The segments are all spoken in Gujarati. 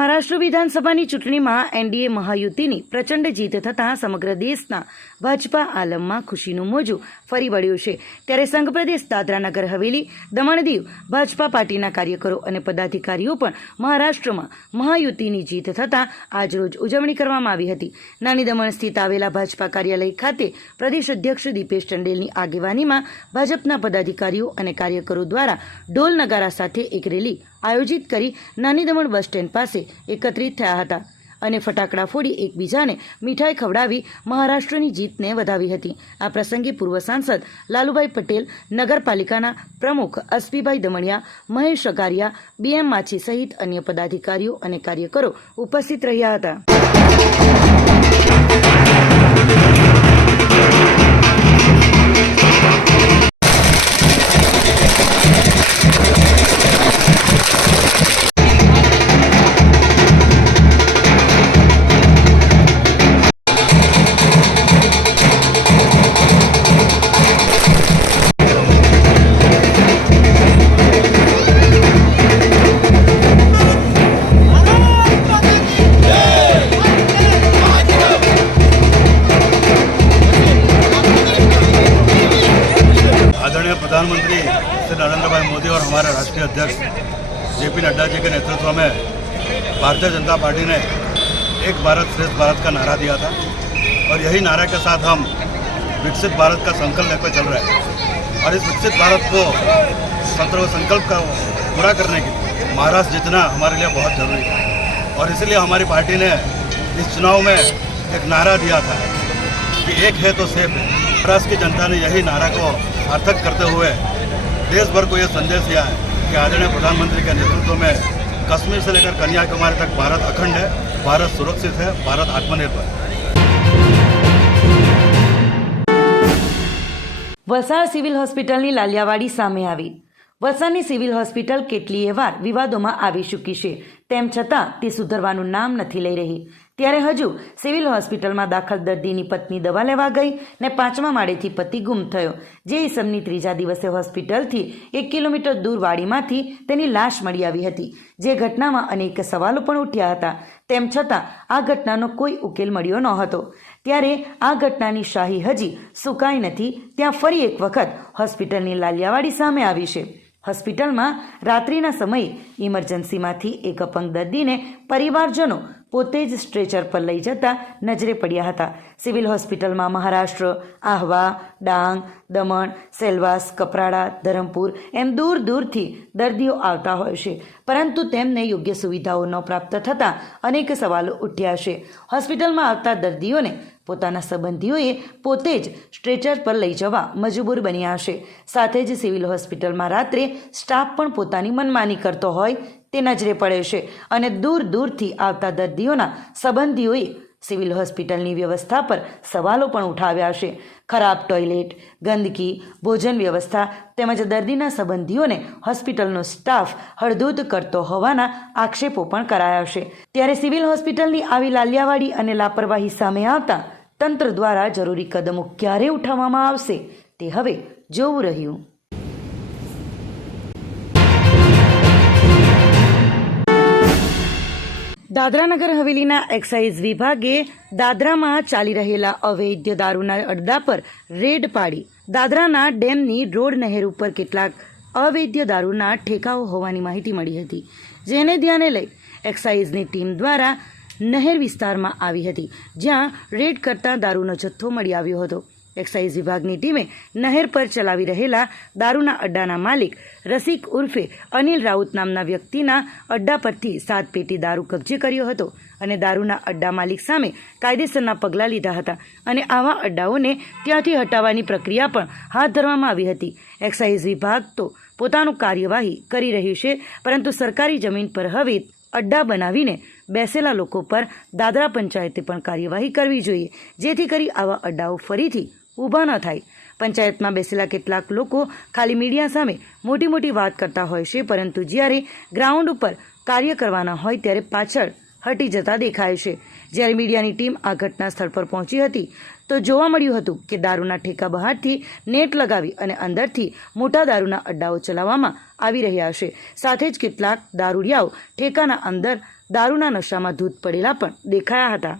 મહારાષ્ટ્ર વિધાનસભાની ચૂંટણીમાં એનડીએ મહાયુતિની પ્રચંડ જીત થતાં સમગ્ર દેશના ભાજપા આલમમાં ખુશીનું મોજું ફરી વળ્યું છે. ત્યારે સંઘ પ્રદેશ દાદરાનગર, હવેલી દમણ દીવ ભાજપા પાર્ટીના કાર્યકરો અને પદાધિકારીઓ પણ મહારાષ્ટ્રમાં મહાયુતિની જીત થતાં આજરોજ ઉજવણી કરવામાં આવી હતી. નાની દમણ સ્થિત આવેલા ભાજપા કાર્યાલય ખાતે પ્રદેશ અધ્યક્ષ દીપેશ ટંડેલની આગેવાનીમાં ભાજપના પદાધિકારીઓ અને કાર્યકરો દ્વારા ઢોલ નગારા સાથે એક રેલી આયોજિત કરી નાની દમણ બસ સ્ટેન્ડ પાસે એકત્રિત થયા હતા અને ફટાકડા ફોડી એકબીજાને મીઠાઈ ખવડાવી મહારાષ્ટ્રની જીતને વધાવી હતી. આ પ્રસંગે પૂર્વ સાંસદ લાલુભાઈ પટેલ, નગરપાલિકાના પ્રમુખ અસ્પીભાઈ દમણિયા, મહેશ અગારિયા, બીએમ માછી સહિત અન્ય પદાધિકારીઓ અને કાર્યકરો ઉપસ્થિત રહ્યા હતા. आदरणीय प्रधानमंत्री श्री नरेंद्र भाई मोदी और हमारे राष्ट्रीय अध्यक्ष जे पी नड्डा जी के नेतृत्व में भारतीय जनता पार्टी ने एक भारत श्रेष्ठ भारत का नारा दिया था। और यही नारे के साथ हम विकसित भारत का संकल्प लेकर चल रहे हैं। और इस विकसित भारत को संकल्प का पूरा करने के लिए महाराष्ट्र जीतना हमारे लिए बहुत ज़रूरी है। और इसलिए हमारी पार्टी ने इस चुनाव में एक नारा दिया था कि एक है तो सेफ़ है। महाराष्ट्र की जनता ने यही नारा को सार्थक करते हुए देश भर को ये संदेश दिया है कि आदरणीय प्रधानमंत्री के नेतृत्व में कश्मीर से लेकर कन्याकुमारी तक भारत अखंड है भारत सुरक्षित है भारत आत्मनिर्भर है વલસાડ સિવિલ હોસ્પિટલની લાલિયાવાડી સામે આવી વલસાડની સિવિલ હોસ્પિટલ કેટલીય વાર વિવાદોમાં આવી ચૂકી છે તેમ છતાં તે સુધરવાનું નામ નથી લઈ રહી ત્યારે હજુ સિવિલ હોસ્પિટલમાં દાખલ દર્દીની પત્ની દવા લેવા ગઈ ને પાંચમા માળેથી પતિ ગુમ થયો. જે ઈસમની ત્રીજા દિવસે હોસ્પિટલથી એક કિલોમીટર દૂર વાડીમાંથી તેની લાશ મળી આવી હતી. જે ઘટનામાં અનેક સવાલો પણ ઉઠ્યા હતા. તેમ છતાં આ ઘટનાનો કોઈ ઉકેલ મળ્યો ન હતો ત્યારે આ ઘટનાની શાહી હજી સુકાઈ નથી. ત્યાં ફરી એક વખત હોસ્પિટલની લાલિયાવાડી સામે આવી છે. હોસ્પિટલમાં રાત્રિના સમયે ઇમરજન્સીમાંથી એક અપંગ દર્દીને પરિવારજનો પોતે જ સ્ટ્રેચર પર લઈ જતા નજરે પડ્યા હતા. સિવિલ હોસ્પિટલમાં મહારાષ્ટ્ર, આહવા, ડાંગ, દમણ, સેલવાસ, કપરાડા, ધરમપુર એમ દૂર દૂરથી દર્દીઓ આવતા હોય છે. પરંતુ તેમને યોગ્ય સુવિધાઓ ન પ્રાપ્ત થતાં અનેક સવાલો ઉઠ્યા છે. હોસ્પિટલમાં આવતા દર્દીઓને પોતાના સંબંધીઓએ પોતે જ સ્ટ્રેચર પર લઈ જવા મજબૂર બન્યા છે. સાથે જ સિવિલ હોસ્પિટલમાં રાત્રે સ્ટાફ પણ પોતાની મનમાની કરતો હોય તે નજરે પડે છે અને દૂર દૂરથી આવતા દર્દીઓના સંબંધીઓએ સિવિલ હોસ્પિટલની વ્યવસ્થા પર સવાલો પણ ઉઠાવ્યા છે. ખરાબ ટોયલેટ, ગંદકી, ભોજન વ્યવસ્થા તેમજ દર્દીના સંબંધીઓને હોસ્પિટલનો સ્ટાફ હળદૂત કરતો હોવાના આક્ષેપો પણ કરાયા છે. ત્યારે સિવિલ હોસ્પિટલની આવી લાલિયાવાડી અને લાપરવાહી સામે આવતા તંત્ર દ્વારા જરૂરી કદમો ક્યારે ઉઠાવવામાં આવશે તે હવે જોવું રહ્યું. દાદરાનગર હવેલીના એક્સાઇઝ વિભાગે દાદરામાં ચાલી રહેલા અવૈધ દારૂના અડદા પર રેડ પાડી દાદરાના ડેમની રોડ નહેર ઉપર કેટલાક અવૈધ દારૂના ઠેકાઓ હોવાની માહિતી મળી હતી, જેને ધ્યાને લઈ એક્સાઇઝની ટીમ દ્વારા નહેર વિસ્તારમાં આવી હતી, જ્યાં રેડ કરતા દારૂનો જથ્થો મળી આવ્યો હતો. એક્સાઇઝ વિભાગની ટીમે નહેર પર ચલાવી રહેલા દારૂના અડ્ડાના માલિક રસિક ઉર્ફે અનિલ રાઉત નામના વ્યક્તિના અડ્ડા પરથી સાત પેટી દારૂ કબજે કર્યો હતો અને દારૂના અડ્ડા માલિક સામે કાયદેસરના પગલાં લીધા હતા અને આવા અડ્ડાઓને ત્યાંથી હટાવવાની પ્રક્રિયા પણ હાથ ધરવામાં આવી હતી. એક્સાઇઝ વિભાગ તો પોતાનું કાર્યવાહી કરી રહ્યું છે, પરંતુ સરકારી જમીન પર હવે અડ્ડા બનાવીને બેસેલા લોકો પર દાદરા પંચાયતે પણ કાર્યવાહી કરવી જોઈએ, જેથી કરી આવા અડ્ડાઓ ફરીથી ઊભા ન થાય. પંચાયતમાં બેસેલા કેટલાક લોકો ખાલી મીડિયા સામે મોટી મોટી વાત કરતા હોય છે, પરંતુ જ્યારે ગ્રાઉન્ડ ઉપર કાર્ય કરવાના હોય ત્યારે પાછળ હટી જતા દેખાય છે. જ્યારે મીડિયાની ટીમ આ ઘટના સ્થળ પર પહોંચી હતી, તો જોવા મળ્યું હતું કે દારૂના ઠેકા બહારથી નેટ લગાવી અને અંદરથી મોટા દારૂના અડ્ડાઓ ચલાવવામાં આવી રહ્યા છે. સાથે જ કેટલાક દારૂડિયાઓ ઠેકાના અંદર દારૂના નશામાં ધૂત પડેલા પણ દેખાયા હતા.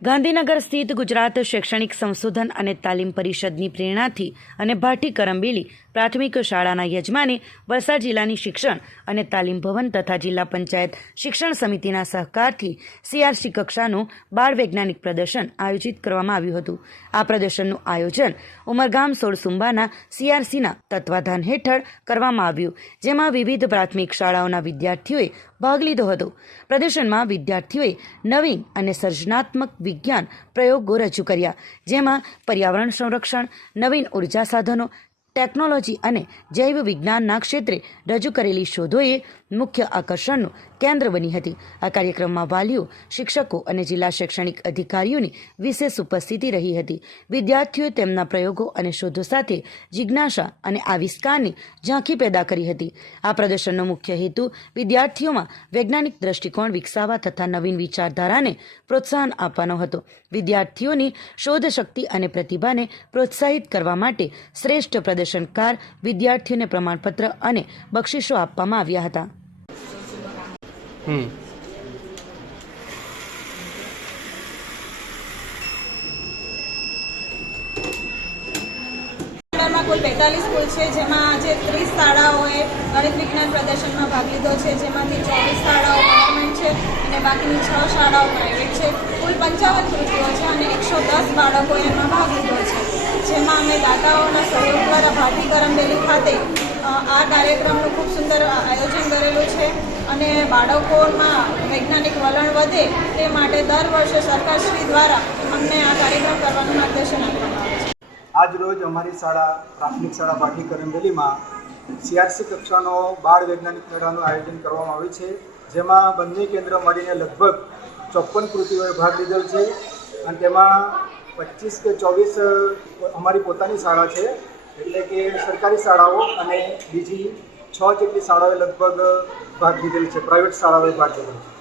ગાંધીનગર સ્થિત ગુજરાત શૈક્ષણિક સંશોધન અને તાલીમ પરિષદની પ્રેરણાથી અને ભાટી કરંબેલી પ્રાથમિક શાળાના યજમાને વલસાડ જિલ્લાની શિક્ષણ અને તાલીમ ભવન તથા જિલ્લા પંચાયત શિક્ષણ સમિતિના સહકારથી સીઆરસી કક્ષાનું બાળ વૈજ્ઞાનિક પ્રદર્શન આયોજિત કરવામાં આવ્યું હતું. આ પ્રદર્શનનું આયોજન ઉમરગામ સોળસુંબાના સીઆરસીના તત્વાધાન હેઠળ કરવામાં આવ્યું, જેમાં વિવિધ પ્રાથમિક શાળાઓના વિદ્યાર્થીઓએ ભાગ લીધો હતો. પ્રદર્શનમાં વિદ્યાર્થીઓએ નવીન અને સર્જનાત્મક વિજ્ઞાન પ્રયોગો રજૂ કર્યા જેમાં પર્યાવરણ સંરક્ષણ નવીન ઊર્જા સાધનો ટેકનોલોજી અને જૈવ વિજ્ઞાનના ક્ષેત્રે રજૂ કરેલી શોધોએ મુખ્ય આકર્ષણનું કેન્દ્ર બની હતી. આ કાર્યક્રમમાં વાલીઓ, શિક્ષકો અને જિલ્લા શૈક્ષણિક અધિકારીઓની વિશેષ ઉપસ્થિતિ રહી હતી. વિદ્યાર્થીઓએ તેમના પ્રયોગો અને શોધો સાથે જિજ્ઞાસા અને આવિષ્કારની ઝાંખી પેદા કરી હતી. આ પ્રદર્શનનો મુખ્ય હેતુ વિદ્યાર્થીઓમાં વૈજ્ઞાનિક દ્રષ્ટિકોણ વિકસાવવા તથા નવીન વિચારધારાને પ્રોત્સાહન આપવાનો હતો. વિદ્યાર્થીઓની શોધ શક્તિ અને પ્રતિભાને પ્રોત્સાહિત કરવા માટે શ્રેષ્ઠ પ્રદર્શનકાર વિદ્યાર્થીઓને પ્રમાણપત્ર અને બક્ષિસો આપવામાં આવ્યા હતા. કુલ બેતાલીસ સ્કૂલ છે, જેમાં આજે ત્રીસ શાળાઓએ ગણિત વિજ્ઞાન પ્રદર્શનમાં ભાગ લીધો છે, જેમાંથી ચોવીસ શાળાઓ ગવર્મેન્ટ છે અને બાકીની છ શાળાઓ પ્રાઇવેટ છે. કુલ પંચાવન કૃતિઓ છે અને એકસો દસ બાળકો એમાં અમે દાતાઓના સહયોગ દ્વારા ભાટી કરંબેલી ખાતે આ કાર્યક્રમનું ખૂબ સુંદર આયોજન કરેલું છે અને બાળકોમાં વૈજ્ઞાનિક વલણ વધે તે માટે દર વર્ષે સરકારશ્રી દ્વારા અમને આ કાર્યક્રમ કરવાનું માર્ગદર્શન આપવામાં આવે આજ રોજ અમારી શાળા, પ્રાથમિક શાળા ભાટી કરંબેલીમાં સીઆરસી કક્ષાનો બાળ વૈજ્ઞાનિક મેળાનું આયોજન કરવામાં આવ્યું છે, જેમાં બંને કેન્દ્ર મળીને લગભગ ચોપન કૃતિઓએ ભાગ લીધેલ છે અને તેમાં પચીસ કે ચોવીસ અમારી પોતાની શાળા છે. એટલે કે સરકારી શાળાઓ અને બીજી છ જેટલી શાળાઓએ લગભગ ભાગ લીધેલ છે. પ્રાઇવેટ શાળાઓએ ભાગ લીધેલ છે.